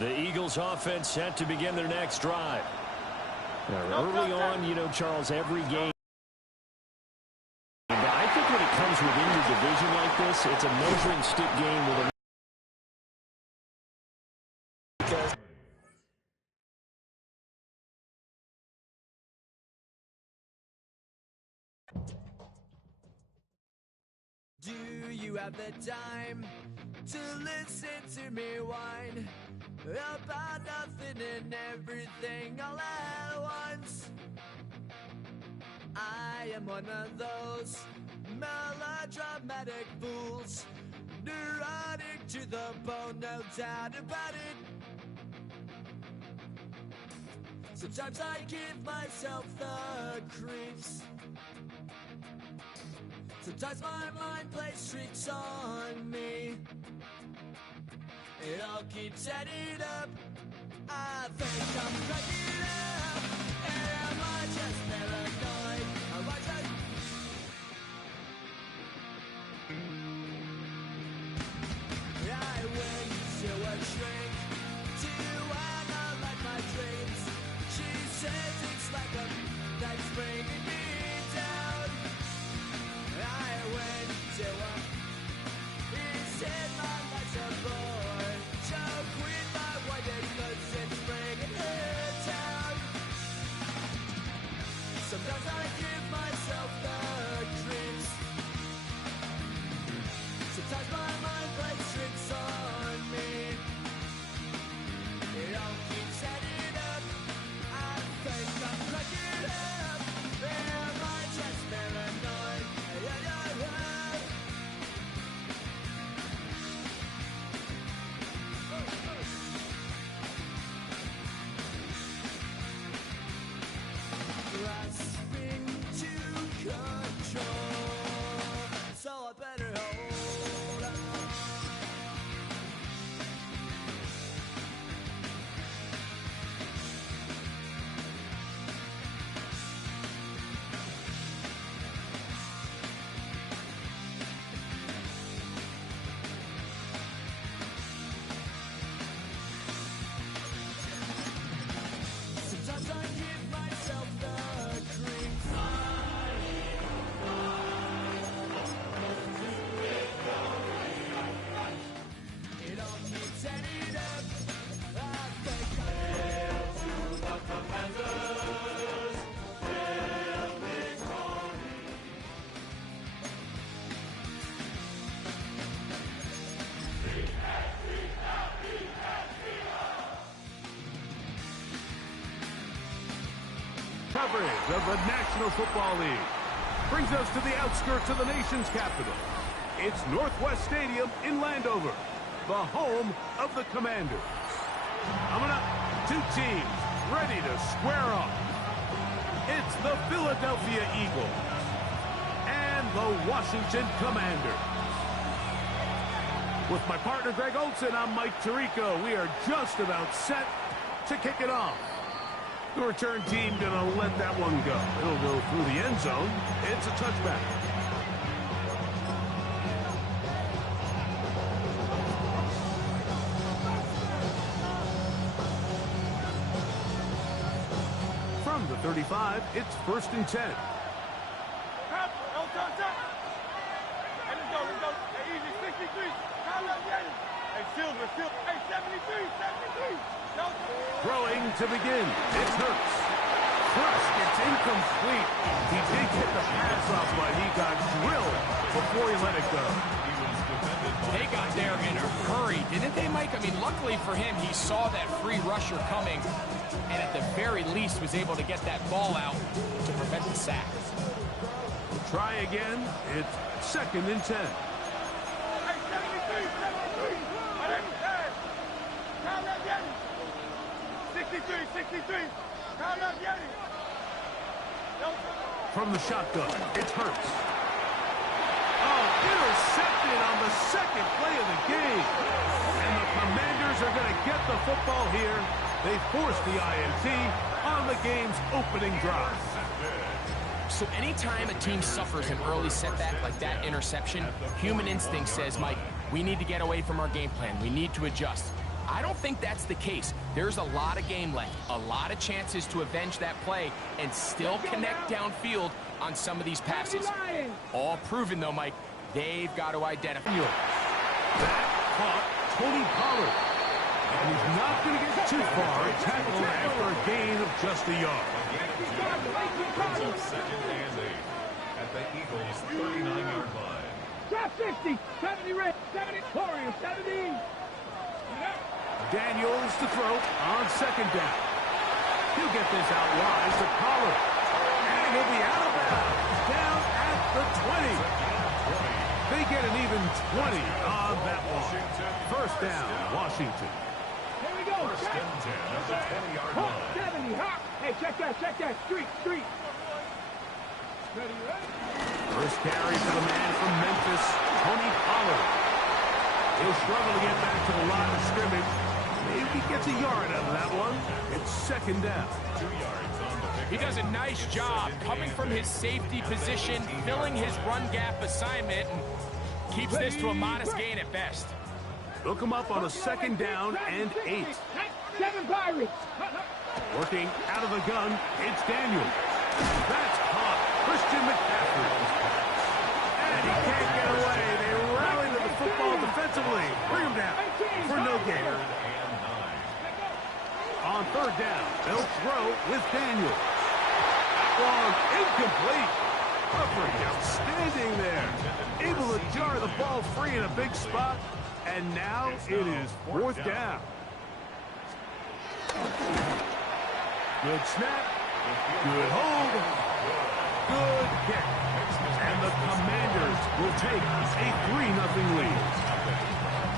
The Eagles offense set to begin their next drive. Now, early on, you know, Charles, every game. But I think when it comes within your division like this, it's a measuring stick game with a Do you have the time to listen to me whine about nothing and everything all at once? I am one of those melodramatic fools, neurotic to the bone, no doubt about it. Sometimes I give myself the creeps. Sometimes my mind plays tricks on me. It all keeps adding up. I think I'm cracking up. Am I just paranoid? Am I just... I went to a shrink to analyze my dreams. She says it's like a that's bringing me down. I went to a... He said my life's a bore. Joke with my wife because it's bringing her down. Sometimes I give myself the creeps. Sometimes my mind plays tricks on me. It all keeps adding up. I think I'm cracking up. Am I just paranoid? Grasping to control, so I better hold on. Sometimes I give myself the creeps. It all keeps adding up. I think Coverage of the National Football League brings us to the outskirts of the nation's capital. It's Northwest Stadium in Landover, the home of the Commanders. Coming up, two teams ready to square off. It's the Philadelphia Eagles and the Washington Commanders. With my partner Greg Olson, I'm Mike Tirico. We are just about set to kick it off. The return team gonna let that one go. It'll go through the end zone. It's a touchback. From the 35, it's 1st and 10. Throwing to begin. It's Hurts. Crushed. It's incomplete. He did get the pass off, but he got drilled before he let it go. They got there in a hurry, didn't they, Mike? I mean, luckily for him, he saw that free rusher coming, and at the very least was able to get that ball out to prevent the sack. Try again. It's 2nd and 10. 63. From the shotgun, it's Hurts. Oh, intercepted on the second play of the game. And the Commanders are going to get the football here. They forced the INT on the game's opening drive. So anytime a team suffers an early setback like that interception, human instinct says, Mike, we need to get away from our game plan. We need to adjust. I don't think that's the case. There's a lot of game left, a lot of chances to avenge that play and still connect downfield on some of these passes. All proven, though, Mike. They've got to identify. That caught Tony Pollard. And he's not going to get too far. Tackled after a gain of just a yard. Second and 8 at the Eagles' 39-yard line. Drop 60, 70 red, 70 Warriors, 70. Daniels to throw on second down. He'll get this out wide to Pollard. And he'll be out of bounds. Down at the 20. They get an even 20 on that one. First down, Washington. Here we go. First and 10 at the 20-yard line. 70, hop. Hey, check that. Street. Ready, right? First carry for the man from Memphis, Tony Pollard. He'll struggle to get back to the line of scrimmage. Maybe he gets a yard out of that one. It's second down. 2 yards on the pick. He does a nice job coming from his safety position, filling his run gap assignment, and keeps this to a modest gain at best. Look him up on a second down and 8. 7 Pirates. Working out of the gun, it's Daniel. That's caught. Christian McCaffrey. And he can't get away. They rally to the football defensively. Bring him down for no gain. On third down, they'll throw with Daniel. Long, incomplete. Coverage outstanding there. Able to jar the ball free in a big spot. And now it is fourth down. Good snap. Good hold. Good kick. And the Commanders will take a 3-0 lead.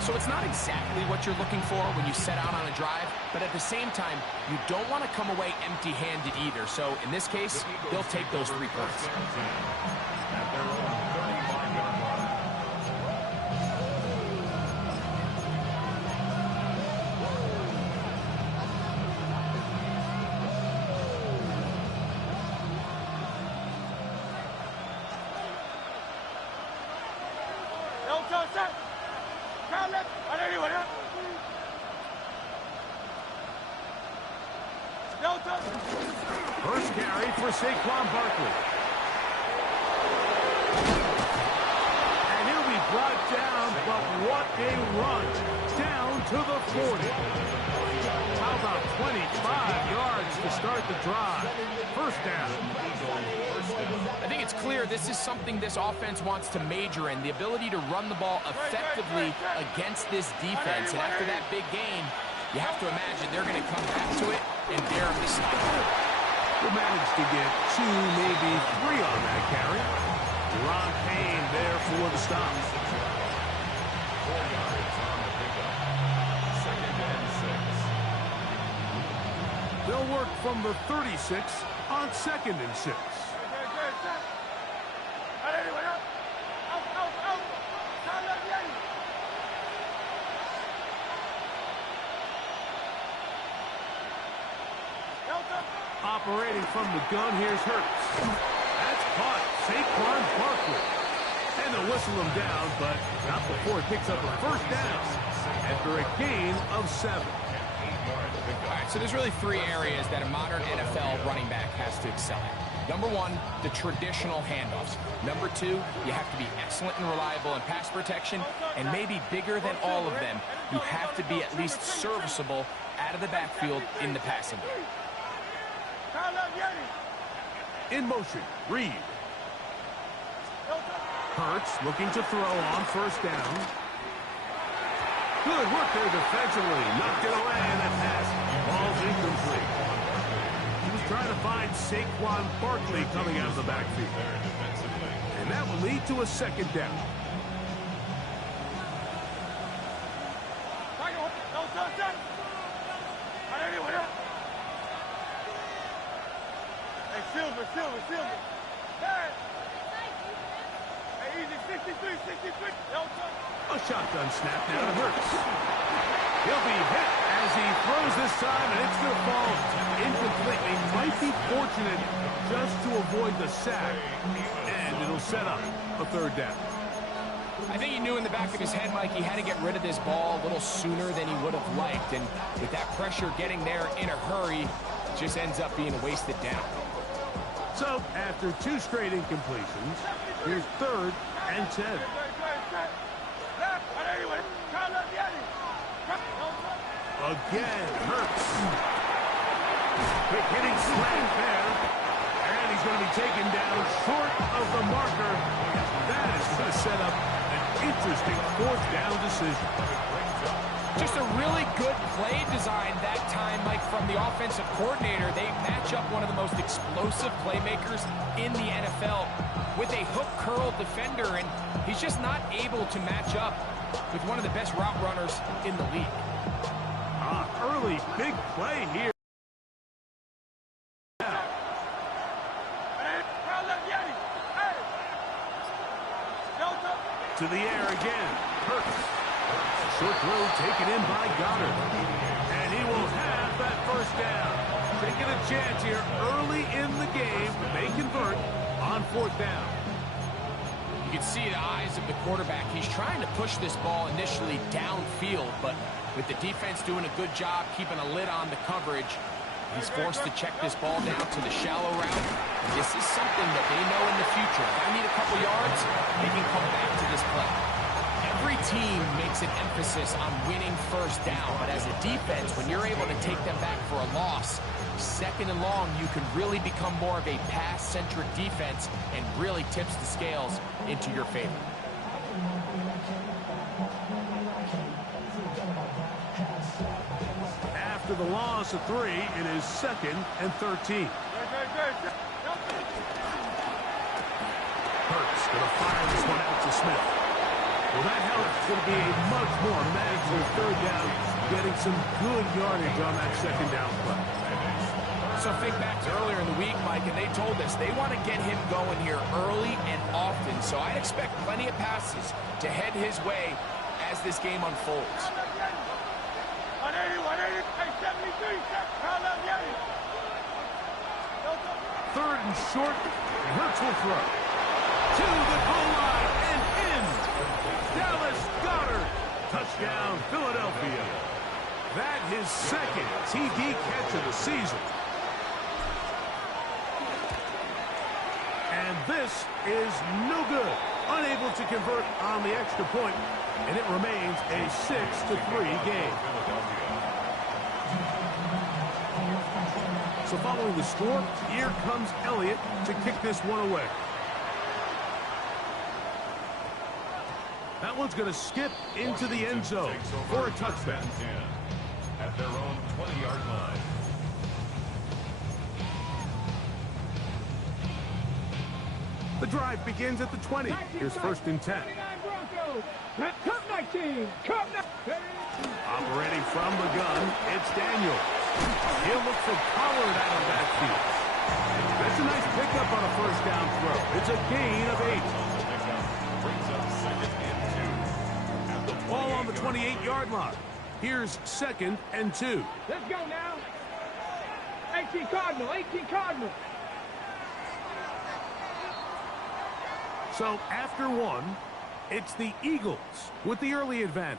So it's not exactly what you're looking for when you set out on a drive, but at the same time, you don't want to come away empty-handed either. So in this case, they'll take those 3 points. At their own 35-yard line. First carry for Saquon Barkley. And he'll be brought down, but what a run. Down to the 40. How about 25 yards to start the drive? First down. I think it's clear this is something this offense wants to major in, the ability to run the ball effectively against this defense. And after that big game, you have to imagine they're going to come back to it and dare them to stop it. We'll manage to get 2, maybe 3 on that carry. Ron Payne there for the stop. 4 yards on the pickup. Second and 6. They'll work from the 36 on second and 6. Operating from the gun, here's Hurts. That's caught. Saquon Barkley. And they'll whistle him down, but not before he picks up a first down after a gain of 7. All right, so there's really 3 areas that a modern NFL running back has to excel at. Number 1, the traditional handoffs. Number 2, you have to be excellent and reliable in pass protection. And maybe bigger than all of them, you have to be at least serviceable out of the backfield in the passing game. In motion, Reed. Hurts looking to throw on first down. Good work there defensively. Knocked it away, and that pass falls incomplete. He was trying to find Saquon Barkley coming out of the backfield. And that will lead to a second down. Silver. Hey, easy, 63. A shotgun snap now to Hurts. He'll be hit as he throws this time, and it's going to fall incomplete. He might be fortunate just to avoid the sack, and it'll set up a third down. I think he knew in the back of his head, Mike, he had to get rid of this ball a little sooner than he would have liked. And with that pressure getting there in a hurry, it just ends up being a wasted down. So, after 2 straight incompletions, here's 3rd and 10. Again, Hurts. Quick hitting slant there. And he's going to be taken down short of the marker. That is going to set up an interesting 4th down decision. Just a really good play design that time, Mike, from the offensive coordinator. They match up one of the most explosive playmakers in the NFL with a hook curl defender, and he's just not able to match up with one of the best route runners in the league. Early big play here. To the air again. Hurts. Short throw taken in by Goddard. And he will have that 1st down. Taking a chance here early in the game. They convert on 4th down. You can see the eyes of the quarterback. He's trying to push this ball initially downfield, but with the defense doing a good job keeping a lid on the coverage, he's forced to check this ball down to the shallow route. And this is something that they know in the future. If I need a couple yards, they can come back to this play. Every team makes an emphasis on winning 1st down, but as a defense, when you're able to take them back for a loss, 2nd and long, you can really become more of a pass-centric defense and really tips the scales into your favor. After the loss of 3, it is 2nd and 13. Hurts going to fire this one out to Smith. Well, that helps. Going to be a much more manageable 3rd down, getting some good yardage on that 2nd down play. So think back to earlier in the week, Mike, and they told us they want to get him going here early and often. So I expect plenty of passes to head his way as this game unfolds. 3rd and short. Hurts will throw. To the goal line and in. Dallas Goddard. Touchdown, Philadelphia. That his 2nd TD catch of the season. And this is no good. Unable to convert on the extra point, and it remains a 6-3 game. So following the score, here comes Elliott to kick this one away. That one's going to skip into the end zone for a touchdown. At their own 20-yard line. The drive begins at the 20. Here's 1st and 10. Cup 19. Cup 19. Operating from the gun, it's Daniels. He'll look for Pollard out of that field. That's a nice pickup on a 1st down throw. It's a gain of 8. Brings up 2nd and 2. Ball on the 28-yard line. Here's 2nd and 2. Let's go now. 18 Cardinal. 18 Cardinal. So after 1, it's the Eagles with the early advantage.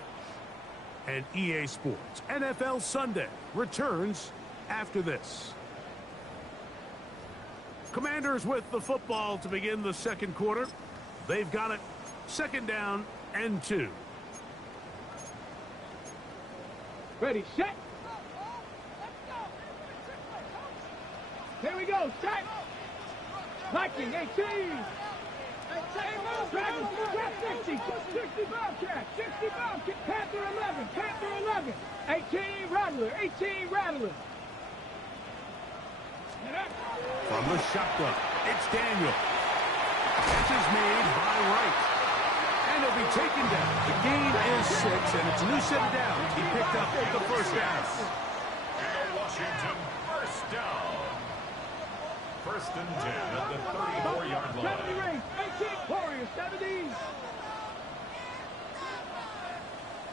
And EA Sports NFL Sunday returns after this. Commanders with the football to begin the 2nd quarter. They've got it 2nd down and 2. Ready, set. Here we go, set. Viking, 18. Dragons, 60. 60 Bobcat. 60 Bobcat. Panther 11. Panther 11. 18 Rattler. 18 Rattler. From the shotgun, it's Daniel. Catch is made by Wright. And he'll be taken down. The gain is 6, and it's a new set of downs. He picked up the 1st down. Washington 1st down. 1st and 10 at the 34-yard line. 70 rings. 18 Warriors. 70.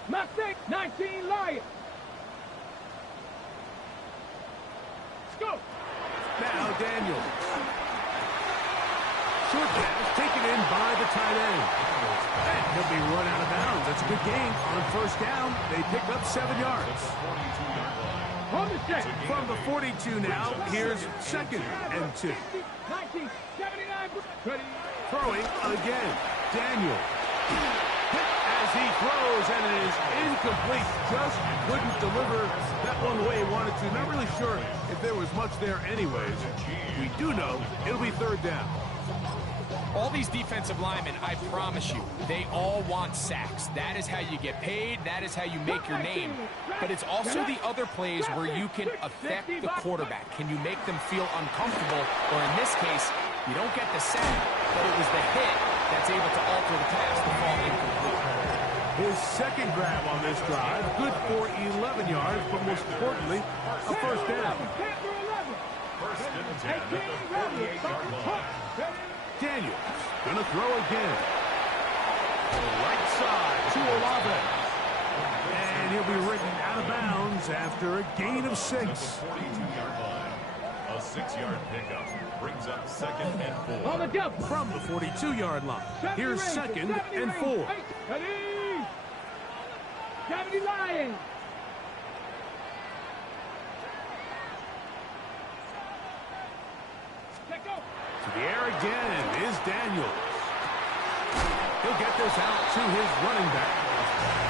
Mustang. 19 Lions. Let's go. Now Daniels. Short pass taken in by the tight end. And he'll be run out of bounds. That's a good gain on first down. They pick up 7 yards. On the set. From the 42 now, here's 2nd and 2. 1979. Ready. Throwing again. Daniel. As he throws, and it is incomplete. Just couldn't deliver that one the way he wanted to. Not really sure if there was much there anyways. We do know it'll be 3rd down. All these defensive linemen, I promise you, they all want sacks. That is how you get paid. That is how you make your name. But it's also the other plays where you can affect the quarterback. Can you make them feel uncomfortable? Or in this case, you don't get the sack, but it was the hit that's able to alter the pass to fall incomplete. His 2nd grab on this drive, good for 11 yards, but most importantly, a first down. First and 10 at the 38-yard line. Daniels gonna throw again. Right side to Olave. And he'll be ridden out of bounds after a gain of 6. 42-yard line. A 6-yard pickup brings up 2nd and 4. On the jump. From the 42-yard line, here's 2nd and 4. Ready. 70 Lions. Check go. To the air again is Daniels. He'll get this out to his running back.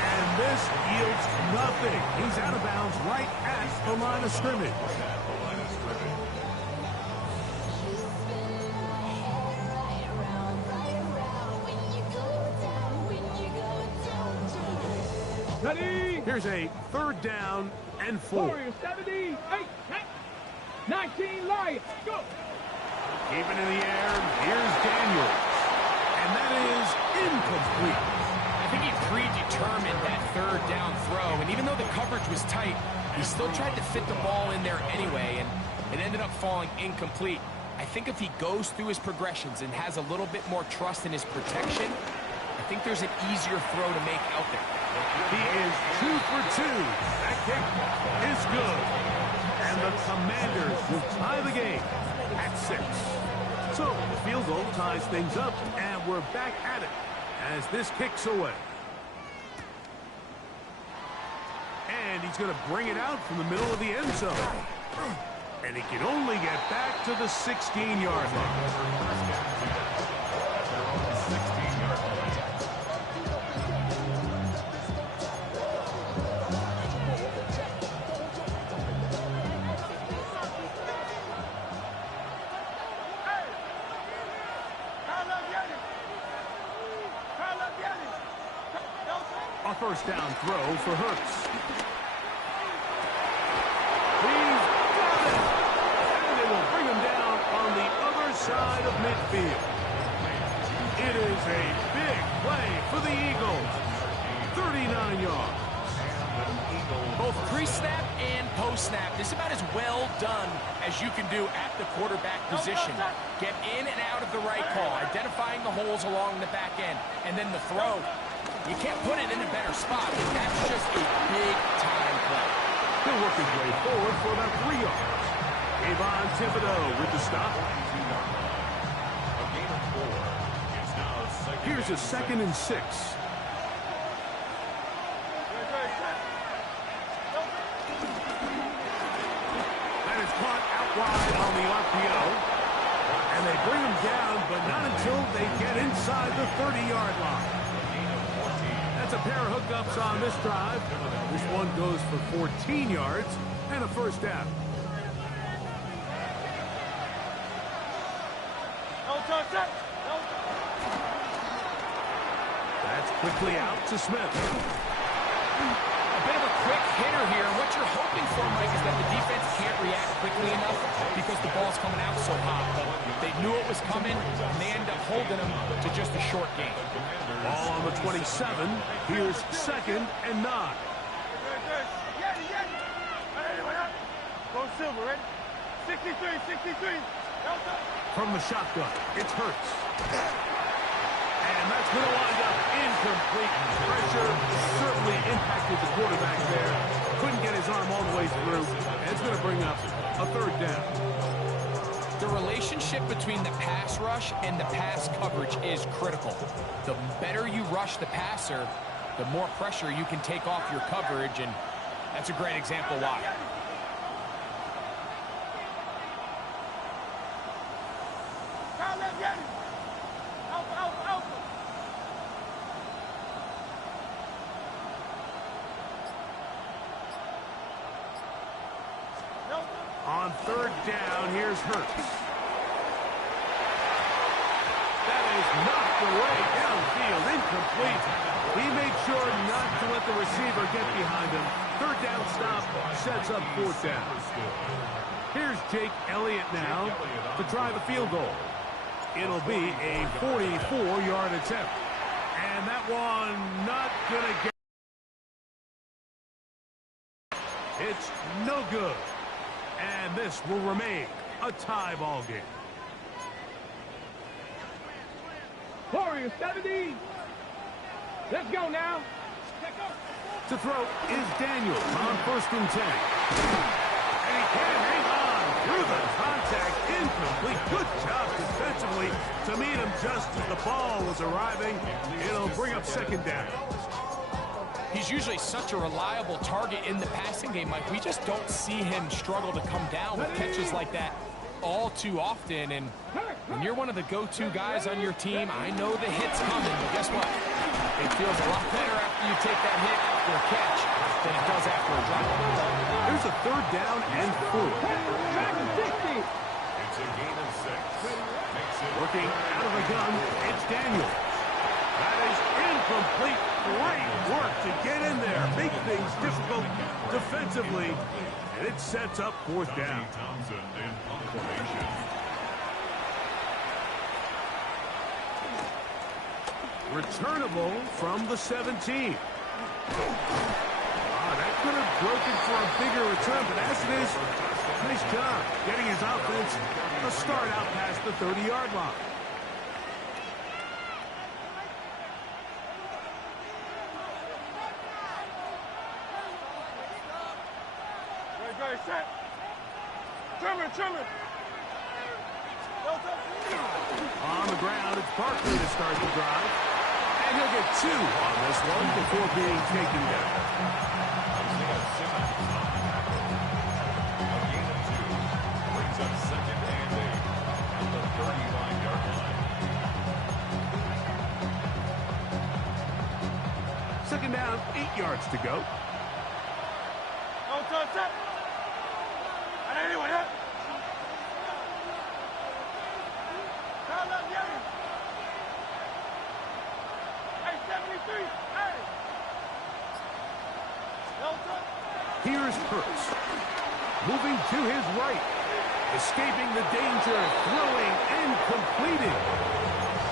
And this yields nothing. He's out of bounds right at the line of scrimmage. Ready. Here's a 3rd down and 4. Warriors 78. 19 Lions. Go. Keeping in the air, here's Daniels. And that is incomplete. I think he predetermined that 3rd down throw, and even though the coverage was tight, he still tried to fit the ball in there anyway, and it ended up falling incomplete. I think if he goes through his progressions and has a little bit more trust in his protection, I think there's an easier throw to make out there. He is 2 for 2. That kick is good. And the Commanders will tie the game at 6. So the field goal ties things up, and we're back at it as this kicks away. And he's going to bring it out from the middle of the end zone. And he can only get back to the 16-yard line. A first down throw for Hurts. He's got it! And they will bring him down on the other side of midfield. It is a big play for the Eagles. 39 yards. Both pre-snap and post-snap, this is about as well done as you can do at the quarterback position. Get in and out of the right call, identifying the holes along the back end, and then the throw. You can't put it in a better spot. That's just a big-time play. He'll work his way forward for about 3 yards. Avon Thibodeau with the stop. Here's a 2nd and 6. That is caught out wide on the RPO. And they bring him down, but not until they get inside the 30-yard line. That's a pair of hookups on this drive. This one goes for 14 yards and a first down. That's quickly out to Smith. A bit of a quick hitter here. What you're hoping for, Mike, is that the defense can't react quickly enough because the ball's coming out so hot. But they knew it was coming, and they end up holding them to just a short game. Ball on the 27. Here's 2nd and 9. Go Silver, ready? 63. From the shotgun, it's Hurts. And that's going to wind up incomplete. Pressure certainly impacted the quarterback there. Couldn't get his arm all the way through. And it's going to bring up a 3rd down. The relationship between the pass rush and the pass coverage is critical. The better you rush the passer, the more pressure you can take off your coverage, and that's a great example why. On third down, here's Hurts. That is knocked away downfield, incomplete. He made sure not to let the receiver get behind him. Third down stop sets up fourth down. Here's Jake Elliott now to try the field goal. It'll be a 44-yard attempt. And that one not going to get. It's no good. And this will remain a tie ball game. Warriors 70. Let's go now. To throw is Daniel on 1st and 10. And he can't hang on through the contact. Incomplete. Good job defensively to meet him just as the ball was arriving. It'll bring up 2nd down. He's usually such a reliable target in the passing game, Mike. We just don't see him struggle to come down with catches like that all too often. And when you're one of the go-to guys on your team, I know the hit's coming, but guess what? It feels a lot better after you take that hit after a catch than it does after a drop. Here's a 3rd down and 4. It's a gain of 6. Working out of the gun, it's Daniel. That is incomplete. Great work to get in there. Make things difficult defensively. And it sets up 4th down. Townsend in formation. Returnable from the 17. That could have broken for a bigger return, but as it is, nice job getting his offense a start out past the 30-yard line. Set. Trimmer. On the ground, it's Barkley to start the drive. And he'll get 2 on this one before being taken down. A gain of 2 brings up 2nd and 8 at the 35-yard line. 2nd down, 8 yards to go. Here's Hurts. Moving to his right. Escaping the danger, throwing and completing.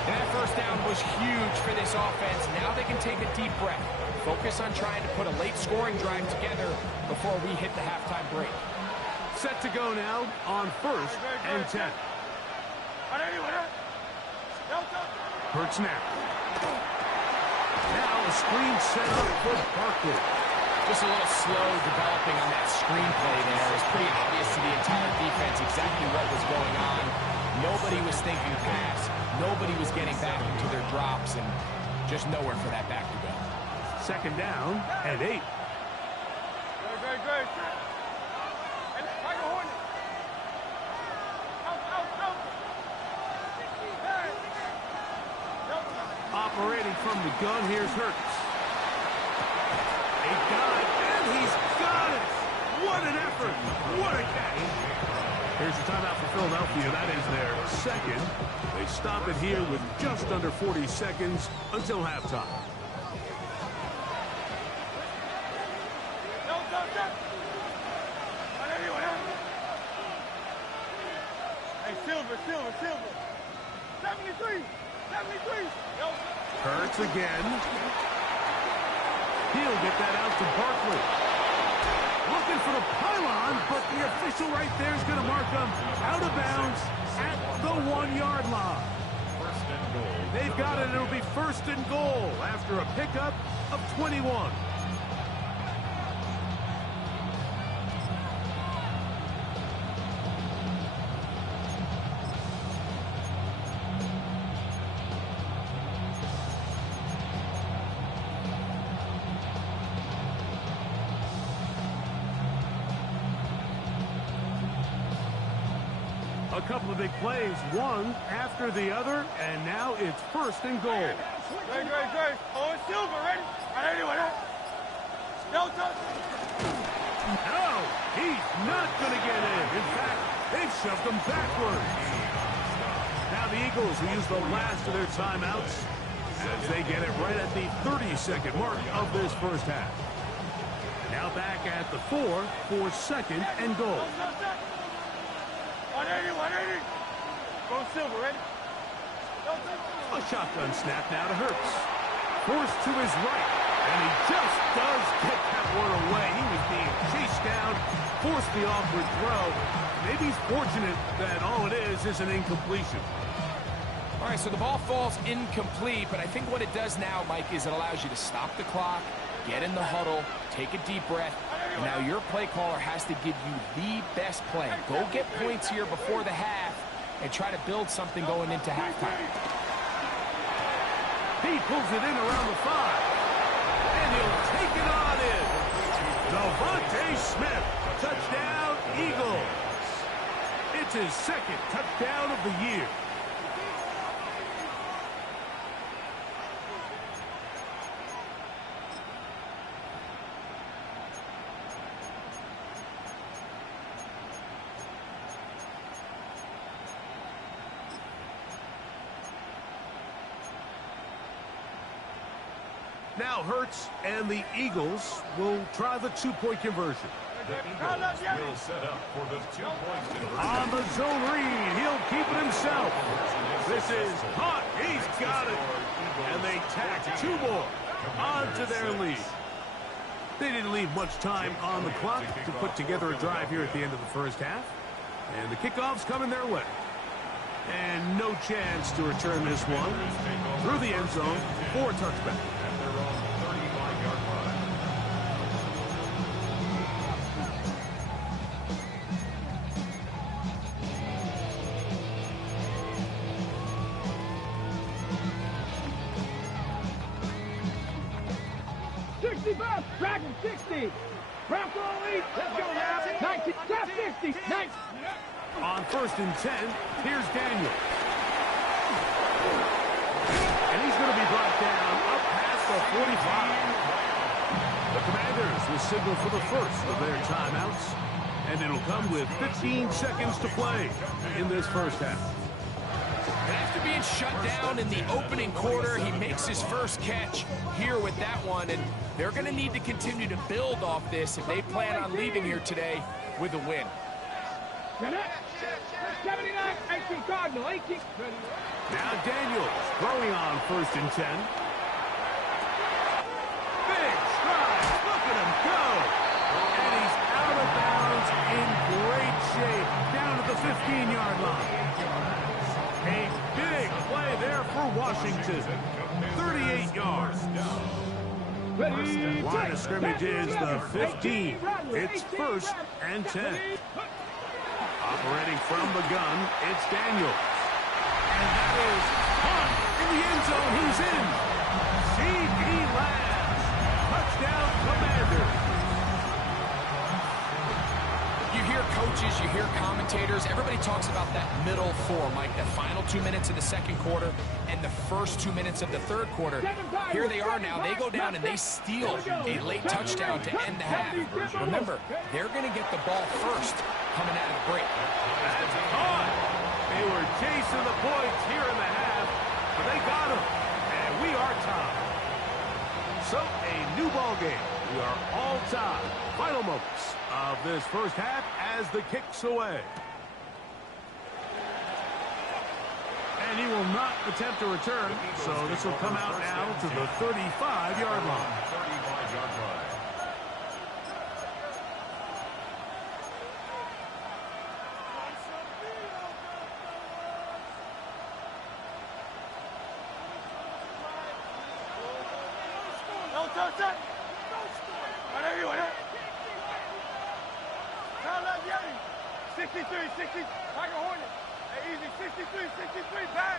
That 1st down was huge for this offense. Now they can take a deep breath. Focus on trying to put a late scoring drive together before we hit the halftime break. Set to go now on 1st and 10. Hurts now. Now a screen set up for Barkley. Just a little slow developing on that screenplay there. It's pretty obvious to the entire defense exactly what was going on. Nobody was thinking pass. Nobody was getting back into their drops, and just nowhere for that back to go. 2nd down and 8. Operating from the gun, here's Hurts. He got it, and he's got it! What an effort! What a catch! Here's the timeout for Philadelphia. That is their 2nd. They stop it here with just under 40 seconds until halftime. Silver. 73. Hurts again. He'll get that out to Barkley. Looking for the pylon, but the official right there is going to mark him out of bounds at the 1-yard line. 1st and goal. They've got it. It'll be 1st and goal after a pickup of 21. A couple of big plays, one after the other, and now it's first and goal. Great. Oh, it's Silver, ready? Anyway. No touch. No, he's not going to get in. In fact, they've shoved him backward. Now the Eagles will use the last of their timeouts as they get it right at the 30-second mark of this first half. Now back at the 4 for second and goal. 180. Go Silver, ready? A shotgun snap now to Hurts. Forced to his right, and he just does get that one away. He was being chased down, forced the awkward throw. Maybe he's fortunate that all it is an incompletion. All right, so the ball falls incomplete, but I think what it does now, Mike, is it allows you to stop the clock, get in the huddle, take a deep breath, and now your play caller has to give you the best plan. Go get points here before the half and try to build something going into halftime. He pulls it in around the 5, and he'll take it on in. Devontae Smith, touchdown, Eagles. It's his second touchdown of the year. Now Hurts and the Eagles will try the two-point conversion. The Eagles will set up for the 2-point conversion. On the zone read, he'll keep it himself. This is hot. He's got it. And they tack 2 more onto their lead. They didn't leave much time on the clock to put together a drive here at the end of the first half. And the kickoff's coming their way. And no chance to return this one through the end zone for a touchback. At their own 35-yard line. Dragon 60. Bronco lead. Let's go now. 19. Top 50. 19. On first and 10, here's Daniel. And he's going to be brought down up past the 45. The Commanders will signal for the first of their timeouts. And it'll come with 15 seconds to play in this first half. And after being shut down in the opening quarter, he makes his first catch here with that one. And they're going to need to continue to build off this if they plan on leaving here today with a win. 79, 18 Cardinal, 18. Now Daniels throwing on first and 10. Big stride. Look at him go. And he's out of bounds in great shape down at the 15-yard line. A big play there for Washington. 38 yards. Line of scrimmage is the 15. It's first and 10. Operating from the gun, it's Daniels. And that is caught in the end zone. He's in. C.D. Lamb. Touchdown, Commanders. You hear coaches, you hear commentators, everybody talks about that middle 4, Mike, that final 2 minutes of the second quarter and the first 2 minutes of the third quarter. Here they are now. They go down and they steal a late touchdown to end the half. Remember, they're going to get the ball first coming out of the break. That's caught. They were chasing the points here in the half, but they got them. And we are tied. So, a new ball game. We are all tied. Final moments of this first half as the kick's away. And he will not attempt a return, so this will come out now to the 35-yard line. 35-yard line. No touch it. Anyway. 63, 60, like a Hornet. Hey, easy, 63, bad.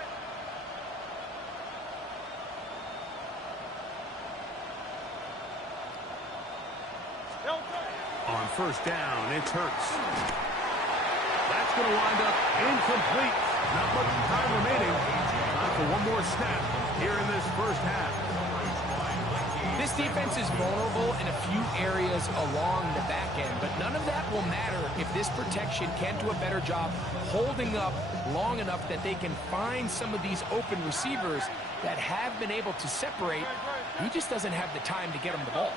On first down, it's Hurts. That's That's going to wind up incomplete. Not much time remaining. Time for one more snap here in this first half. This defense is vulnerable in a few areas along the back end, but none of that will matter if this protection can't do a better job holding up long enough that they can find some of these open receivers that have been able to separate. He just doesn't have the time to get them the ball.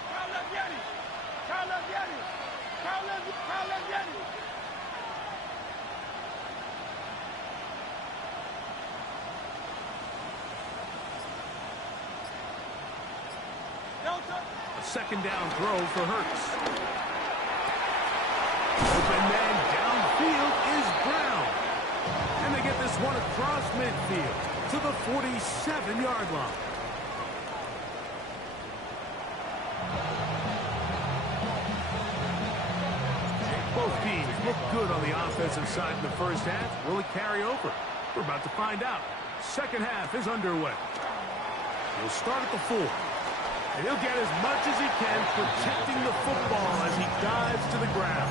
A second down throw for Hurts. Open man downfield is Brown. And they get this one across midfield to the 47-yard line. Both teams look good on the offensive side in the first half. Will it carry over? We're about to find out. Second half is underway. We'll start at the 4. And he'll get as much as he can protecting the football as he dives to the ground.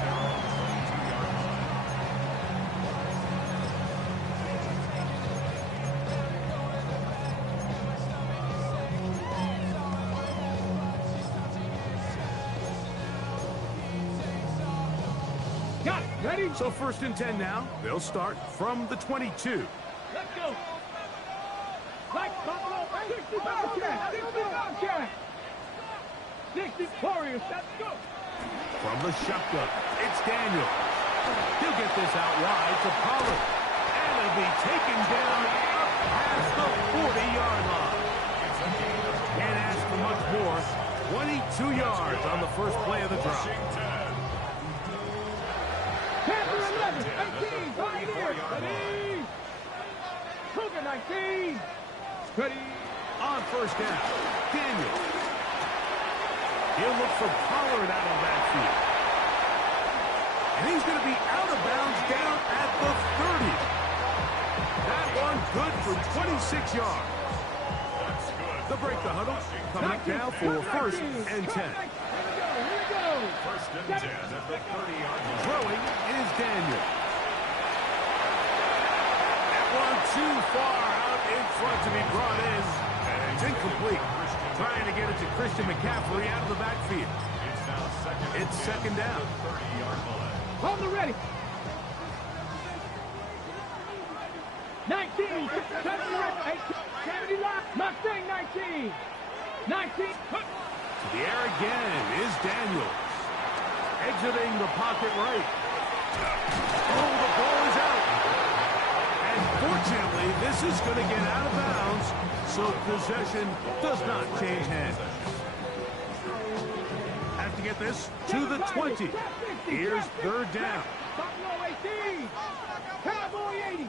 Got it. Ready? So 1st and 10 now. They'll start from the 22. Let's go. Like Buffalo, 60 Bobcat, 60 Bobcat. 60 Warriors, let's go. From the shotgun, it's Daniel. He'll get this out wide to Pollard. And he'll be taken down past the 40-yard line. Can't ask for much more. 22 yards on the first play of the drive. Panther 11, 18, Pioneer, ready. Cougar 19, ready. On first down, Daniel. He'll look for Pollard out of that field. And he's going to be out of bounds down at the 30. That one good for 26 yards. They'll break the huddle. Coming up now for 1st and 10. Here we go. First and 10 at the 30-yard line. Throwing is Daniel. That one too far out in front to be brought in. And it's incomplete. Trying to get it to Christian McCaffrey out of the backfield. It's second down. 30-yard line. On the ready. 19, 70 left. Mustang 19. 19. To the air again is Daniels. Exiting the pocket right. Oh, the ball is out. And fortunately, this is going to get out of bounds, so possession does not change hands. Have to get this to the 20. Here's 3rd down. Buffalo 18. Cowboy 80.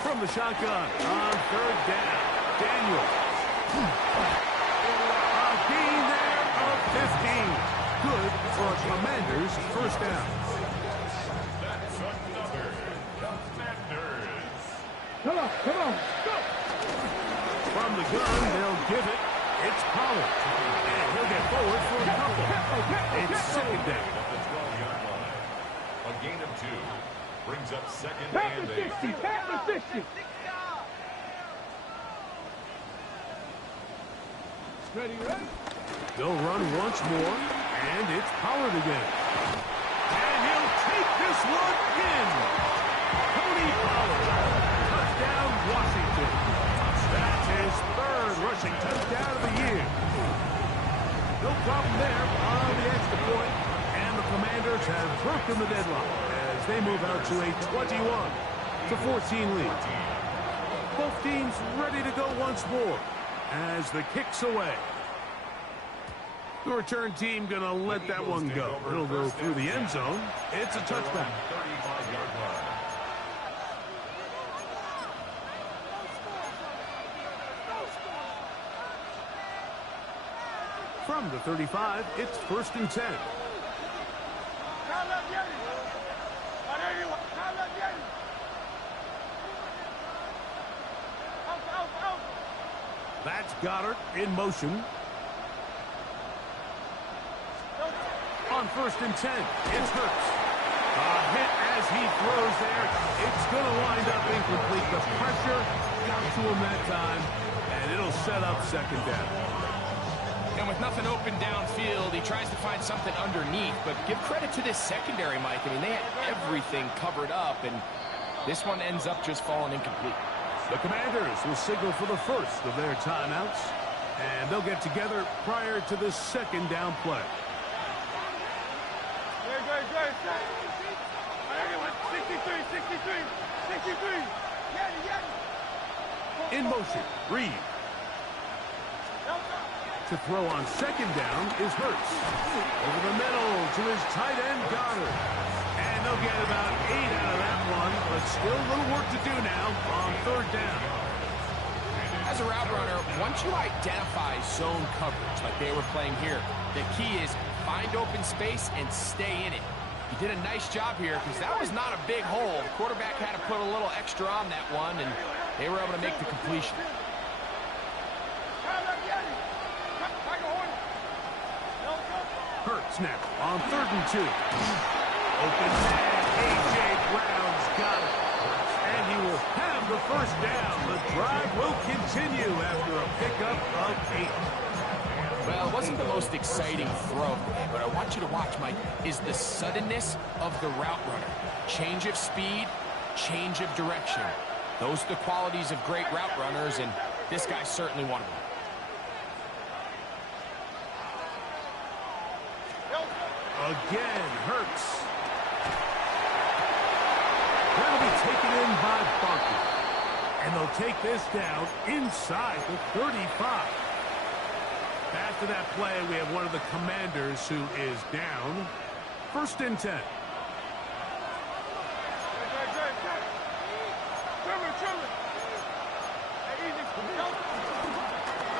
From the shotgun on 3rd down. Daniels. A gain there of 15. Good for a Commanders first down. That's another Commanders. Come on, go. From the gun, they'll give it. It's Pollard. And he'll get forward for a couple. It's second down. At the 12-yard line. A gain of 2. Brings up second Pass and the 8. 60, pass the 60. Ready, ready? They'll run once more, and it's Pollard again. And he'll take this one in. Tony Pollard. Touchdown, Washington. That's his 3rd rushing touchdown of the year. No problem there on the extra point, and the Commanders have broken the deadlock as they move out to a 21-14 lead. Both teams ready to go once more as the kick's away. The return team going to let that one go. It'll go through the end zone. It's a touchback. 35-yard line. From the 35, it's 1st and 10. That's Goddard in motion. On 1st and 10, it's Hurts. Hit as he throws there. It's going to wind up incomplete. The pressure got to him that time, and it'll set up second down. And with nothing open downfield, he tries to find something underneath, but give credit to this secondary, Mike. I mean, they had everything covered up, and this one ends up just falling incomplete. The Commanders will signal for the first of their timeouts, and they'll get together prior to the second down play. Great. 63. In motion, Reed. To throw on second down is Hurts. Over the middle to his tight end, Goddard. And they'll get about 8 out of that one, but still a little work to do now on third down. As a route runner, once you identify zone coverage like they were playing here, the key is find open space and stay in it. He did a nice job here because that was not a big hole. The quarterback had to put a little extra on that one, and they were able to make the completion. Hurts now on 3rd and 2. Open man, A.J. Brown's got it. And he will have the first down. The drive will continue after a pickup of 8. Well, it wasn't the most exciting throw, but I want you to watch, Mike, is the suddenness of the route runner. Change of speed, change of direction. Those are the qualities of great route runners, and this guy certainly one of them. Again, Hurts. That'll be taken in by Barkley. And they'll take this down inside the 35. After that play, we have one of the Commanders who is down. 1st and 10.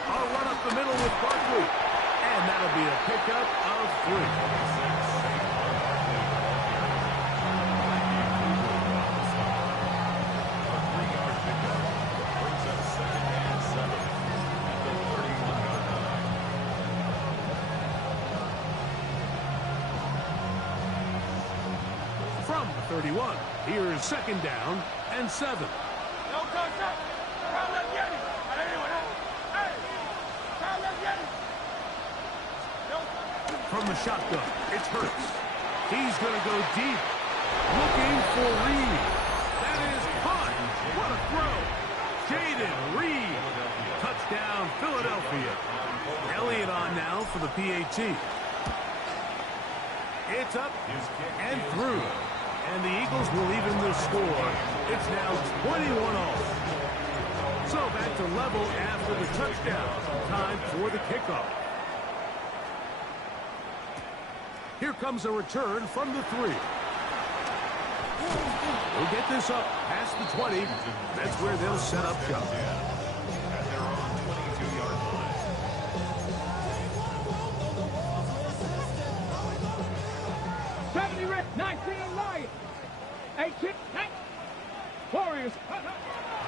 I'll run up the middle with Barkley. And that'll be a pickup of 3. From the 31, here's 2nd down and 7. From the shotgun, it's Hurts. He's going to go deep, looking for Reed. That is punt. What a throw. Jaden Reed. Touchdown, Philadelphia. Elliott on now for the PAT. It's up and through. And the Eagles will even the score. It's now 21-all. So back to level after the touchdown. Time for the kickoff. Here comes a return from the 3. We'll get this up past the 20. That's where they'll set up shop. At their own 22-yard line. 70 Red, 19 Lions. 18 Warriors.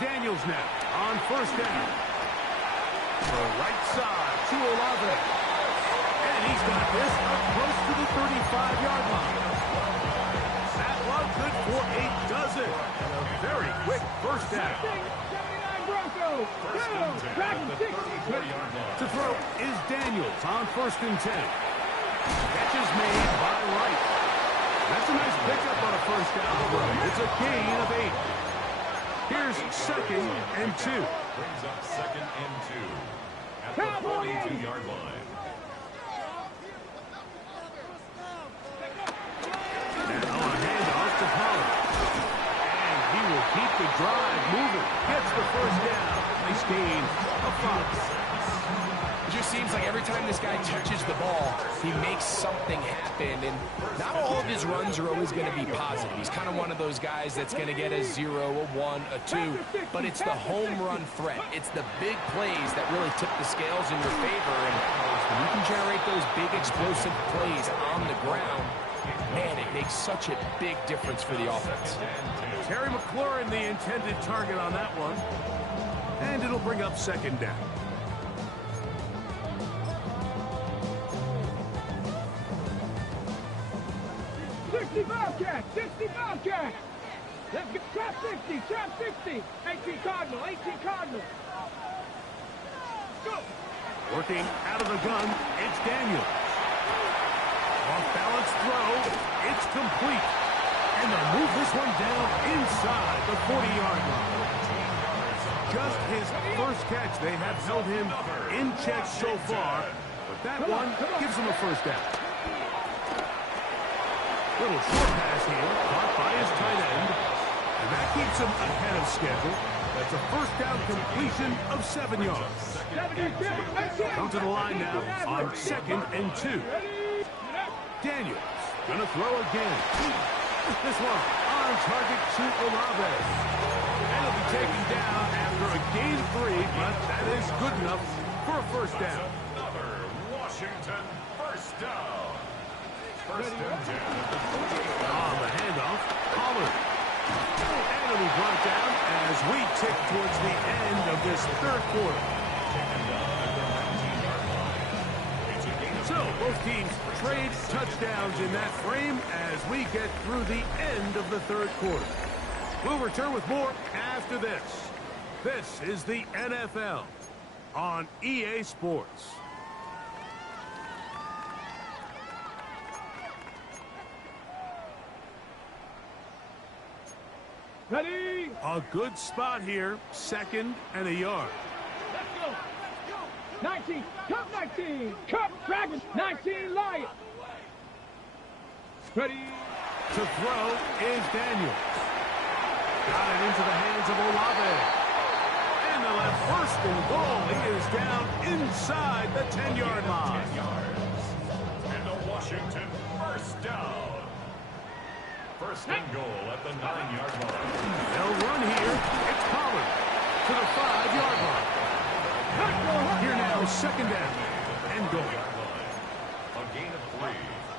Daniels now on 1st down. The right side to Olave. And he's got this up close to the 35-yard line. That one good for 8 dozen. And a very quick first down. 79 Broncos. Dragon 6. To throw is Daniels on 1st and 10. Catches made by Wright. That's a nice pickup on a first down throw. It's a gain of 8. Here's 2nd and 2. Brings up 2nd and 2 at the 42-yard line. And on a handoff to Pollard. And he will keep the drive moving. Gets the first down. Nice gain of 5. It just seems like every time this guy touches the ball, he makes something happen, and not all of his runs are always going to be positive. He's kind of one of those guys that's going to get a 0, a 1, a 2, but it's the home run threat. It's the big plays that really tip the scales in your favor, and when you can generate those big explosive plays on the ground, man, it makes such a big difference for the offense. Terry McLaurin, the intended target on that one. And it'll bring up 2nd down. 60 Bobcat, 60 Bobcat. Let's get trap 60, trap 60. 18 Cardinal, 18 Cardinal. Go. Working out of the gun, it's Daniels. Off-balance throw, it's complete. And they'll move this one down inside the 40-yard line. Just his first catch. They have held him in check so far, but that one gives him a first down. Little short pass here, caught by his tight end, and that keeps him ahead of schedule. That's a first down completion of 7 yards. Come to the line now on 2nd and 2. Daniels gonna throw again. This one on target to Olave. And he'll be taken down after a gain of 3, but that is good enough for a first down. Another Washington first down. First and 10. On the handoff, Pollard. And it'll be brought down as we tick towards the end of this third quarter. So, both teams trade touchdowns in that frame as we get through the end of the third quarter. We'll return with more after this. This is the NFL on EA Sports. Ready? A good spot here, 2nd and a yard. Let's go. 19, Cup 19, Cup Dragons, 19 Lions. Ready? To throw is Daniels. Got it into the hands of Olave. And they'll have 1st and goal. He is down inside the 10-yard line. 10 yards. And the Washington first down. First and goal at the 9-yard line. They'll run here. It's Pollard to the 5-yard line. Here now, 2nd down and goal. A gain of 3.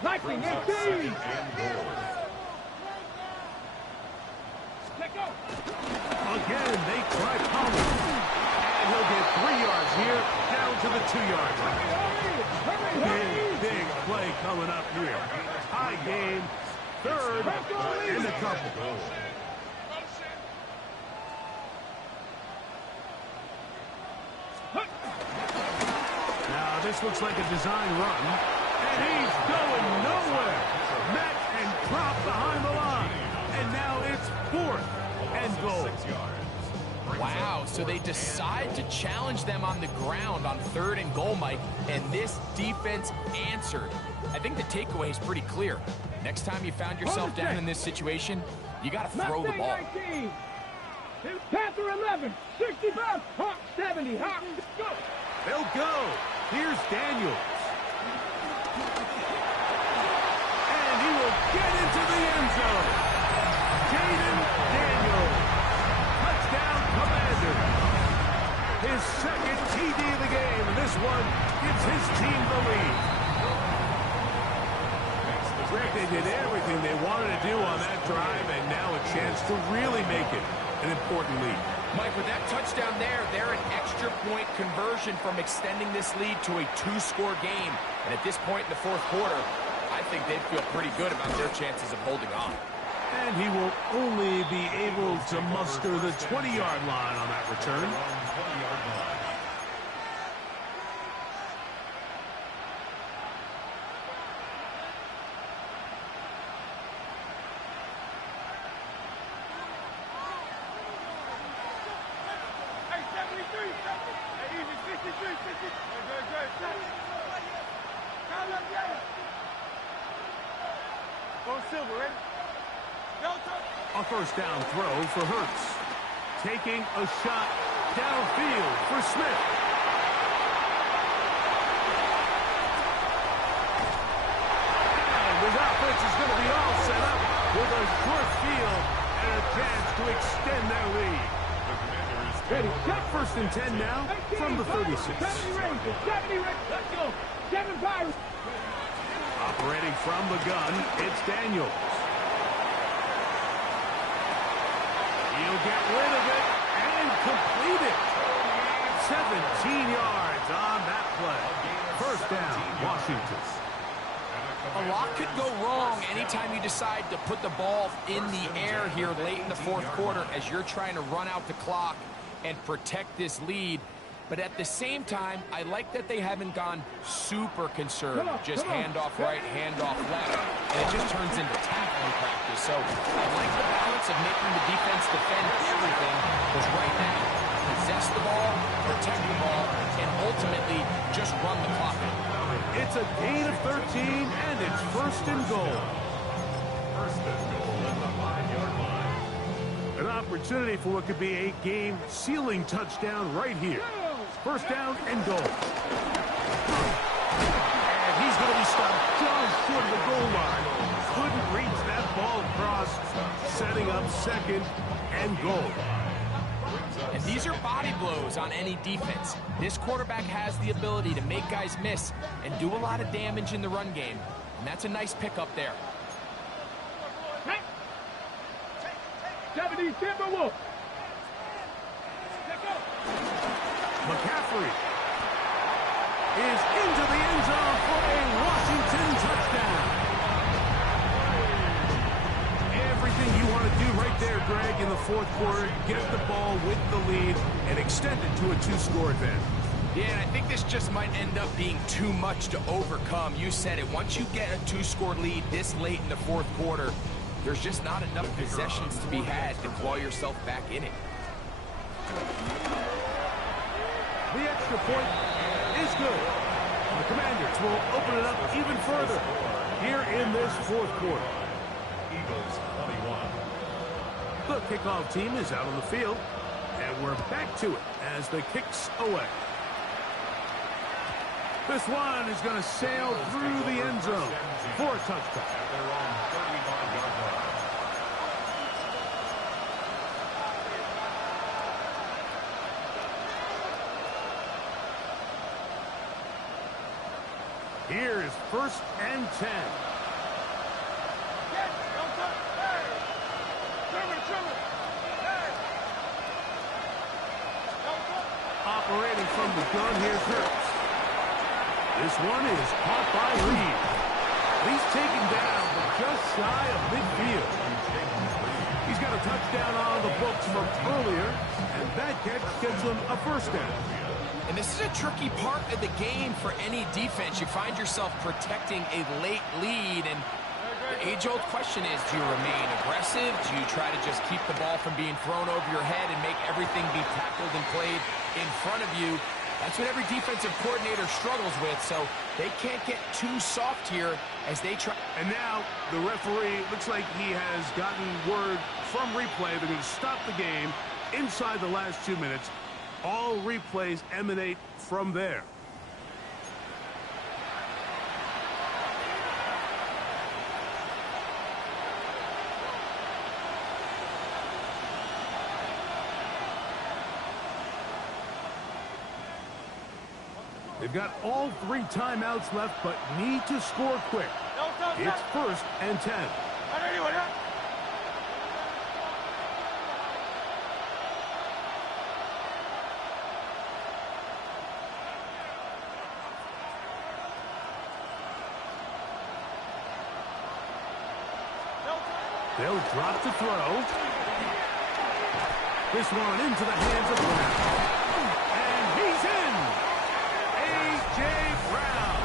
Lightning, Brings up 18. 2nd and goal. Let go. Again, they try Pollard. And he'll get 3 yards here, down to the 2-yard line. Big play coming up here. High game, 3rd and a couple. Now, this looks like a design run. And he's going nowhere. Met and dropped behind the line. And now it's 4th and goal. 6 yards. Wow, so they decide to challenge them on the ground on 3rd and goal, Mike, and this defense answered. I think the takeaway is pretty clear. Next time you found yourself down in this situation, you got to throw the ball. 19. Panther 11, 65, Hawk 70, Hawk, go. They'll go. Here's Daniels. And he will get into the end zone. Jaden Daniels. Touchdown, Commander. His 2nd TD of the game, and this one gives his team the lead. Rick, they did everything they wanted to do on that drive, and now a chance to really make it an important lead. Mike, with that touchdown there, they're an extra point conversion from extending this lead to a 2-score game. And at this point in the 4th quarter, I think they'd feel pretty good about their chances of holding on. And he will only be able to muster the 20-yard line on that return. 20-yard line. Hey, 73. Hey, easy, 63, 60. Good. Count up, yeah. Go silver, ready? Delta. A first down throw for Hurts. Taking a shot downfield for Smith. And his offense is going to be all set up with a short field and a chance to extend their lead. The Commanders Ready, Got 1st and 10 now from the 36. 70 Rangers, 70 Rangers, let's go. 7 Pirates. Operating from the gun, it's Daniels. He'll get rid of it and complete it. 17 yards on that play. First down, Washington. and a A lot could go wrong anytime you decide to put the ball in the air here late in the fourth quarter as you're trying to run out the clock and protect this lead. But at the same time, I like that they haven't gone super conservative. Just handoff right, handoff left, and it just turns into tackling practice. So I like the balance of making the defense defend everything, because right now, possess the ball, protect the ball, and ultimately just run the clock out. It's a gain of 13, and it's first and goal. First and goal at the 5-yard line. An opportunity for what could be a game-sealing touchdown right here. First down and goal. And he's going to be stopped just short of the goal line. Couldn't reach that ball across, setting up second and goal. And these are body blows on any defense. This quarterback has the ability to make guys miss and do a lot of damage in the run game. And that's a nice pickup there. Japanese Timberwolves. McCaffrey is into the end zone for a Washington touchdown. Everything you want to do right there, Greg, in the fourth quarter, get the ball with the lead and extend it to a 2-score advantage. Yeah, and I think this just might end up being too much to overcome. You said it. Once you get a 2-score lead this late in the fourth quarter, there's just not enough possessions to be had to claw yourself back in it. The extra point is good. And the Commanders will open it up even further here in this fourth quarter. Eagles 21. The kickoff team is out on the field, and we're back to it as the kick's away. This one is going to sail through the end zone for a touchdown. At their own 35-yard line. Here is first and 10. Operating from the gun, here's Hurts. This one is caught by Reed. He's taken down, but just shy of midfield. He's got a touchdown on the books from earlier, and that catch gets him a first down. And this is a tricky part of the game for any defense. You find yourself protecting a late lead, and the age-old question is, do you remain aggressive? Do you try to just keep the ball from being thrown over your head and make everything be tackled and played in front of you? That's what every defensive coordinator struggles with, so they can't get too soft here as they try. And now the referee looks like he has gotten word from replay. They're going to stop the game inside the last 2 minutes. All replays emanate from there. They've got all 3 timeouts left, but need to score quick. It's first and 10. They'll drop to throw. This one into the hands of Brown. And he's in! A.J. Brown.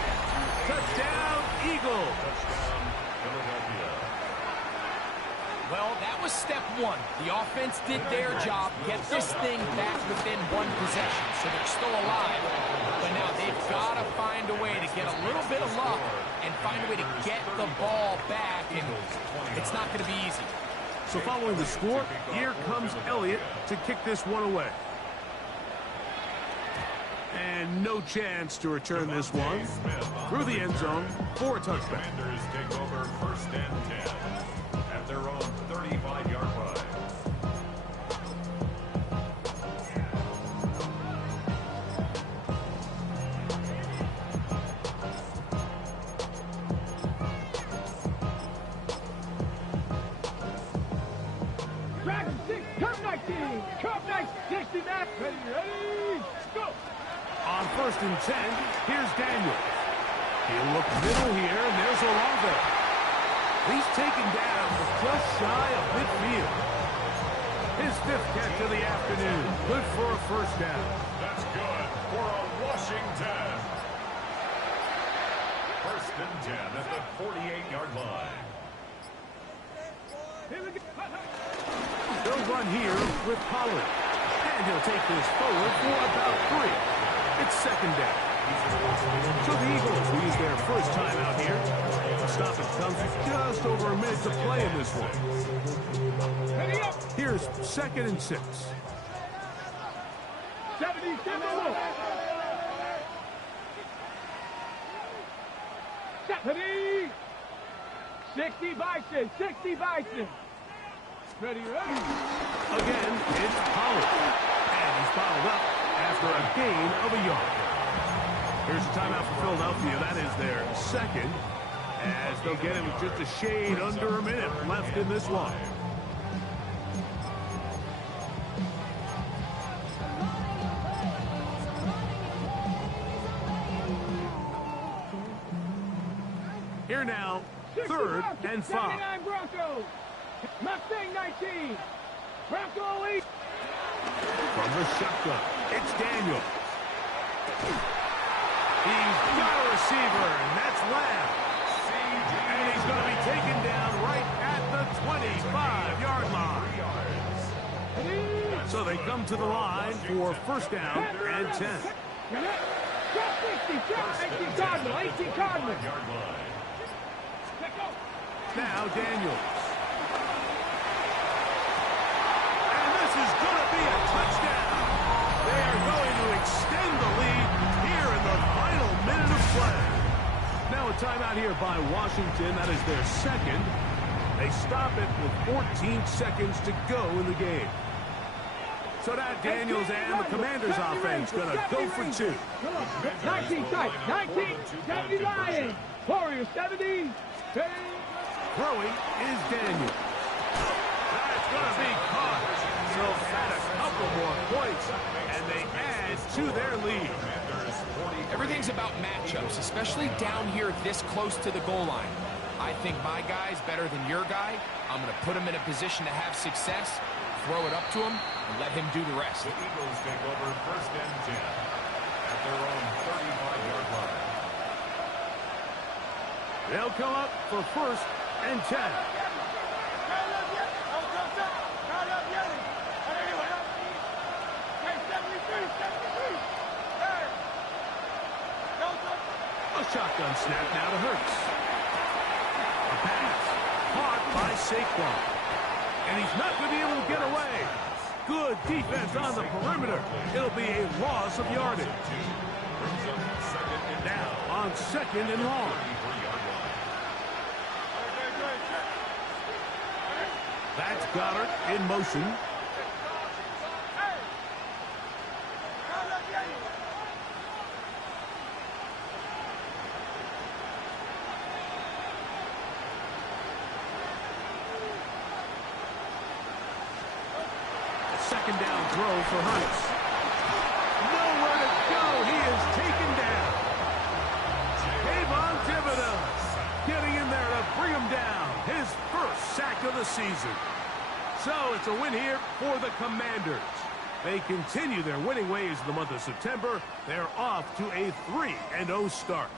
Touchdown, Eagles. Touchdown, Philadelphia. Well, that was step one. The offense did their job, get this thing back within 1 possession, so they're still alive. But now they've got to find a way to get a little bit of luck and find a way to get the ball back, and it's not going to be easy. So following the score, here comes Elliott to kick this one away. And no chance to return this one through the end zone for a touchback. Commanders take over first and 10 at their own 35-yard line. Dragon 6, Curve 19, Curve 69, ready, go! On first and 10, here's Daniels. He'll look middle here, and there's Olave. He's taken down just shy of midfield. His 5th catch of the afternoon. Good for a first down. That's good for a Washington. 1st and 10 at the 48-yard line. They'll run here with Pollard. And he'll take this forward for about 3. It's 2nd down. So the Eagles will use their first time out here. The stoppage comes with just over a minute to play in this one. Here's 2nd and 6. 77. 60 Bison. 60 Bison. Ready. Again, it's Pollard. And he's fouled up after a gain of a yard. Here's a timeout for Philadelphia. That is their 2nd. As they'll get him with just a shade under a minute left in this one. Here now, 3rd and 5. 79 Broncos. Mustang 19. Bronco 8. From the shotgun, it's Daniel. He's got a receiver, and that's Lamb. And he's going to be taken down right at the 25-yard line. So they come to the line for 1st down and 10. Drop 60. Drop 18 Cardinal. 18 Cardinal. Now Daniels. And this is going to be a touchdown. They are going to extend the lead here in the final minute of play. Now a timeout here by Washington. That is their 2nd. They stop it with 14 seconds to go in the game. So now Daniels and the Commanders offense going to go for 2. 19 tight. 19. 70 Lions. Warriors 70. Throwing is Daniel. That's going to be caught. So add a couple more points, and they add to their lead. Everything's about matchups, especially down here this close to the goal line. I think my guy's better than your guy. I'm going to put him in a position to have success, throw it up to him, and let him do the rest. The Eagles take over 1st and 10 at their own 35-yard line. They'll come up for 1st and 10. A shotgun snap now to Hurts. A pass caught by Saquon. And he's not going to be able to get away. Good defense on the perimeter. It'll be a loss of yardage. Now on 2nd and long. That's Goddard in motion. Second down throw for Hurts. Nowhere to go. He is taken down. Kayvon Thibodeau getting in there to bring him down. His 1st sack of the season. So it's a win here for the Commanders. They continue their winning ways in the month of September. They're off to a 3-0 start.